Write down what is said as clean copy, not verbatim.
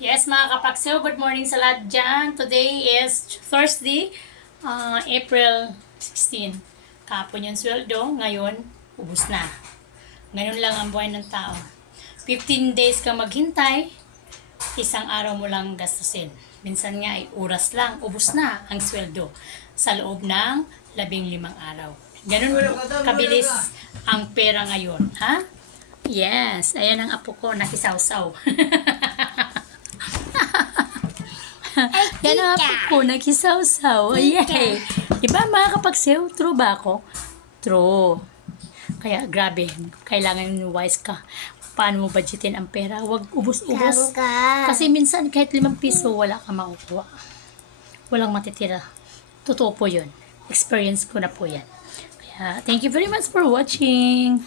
Yes, mga kapaksew, good morning sa lahat dyan. Today is Thursday, April 16. Kahapon yung sweldo, ngayon, ubus na. Ngayon lang ang buhay ng tao. 15 days ka maghintay, isang araw mo lang gastusin. Minsan nga ay oras lang, ubus na ang sweldo sa loob ng 15 araw. Ganun kabilis ang pera ngayon, ha? Yes, ayan ang apo ko, nakisawsaw. Yan ang apo ko, nakisawsaw. Yay! Diba mga kapagsew? True ba ako? True. Kaya grabe, kailangan wise ka. Paano mo budgetin ang pera? Huwag ubos-ubos. Kasi minsan kahit 5 piso, wala ka makukuha. Walang matitira. Totoo po yun. Experience ko na po yan. Kaya, thank you very much for watching.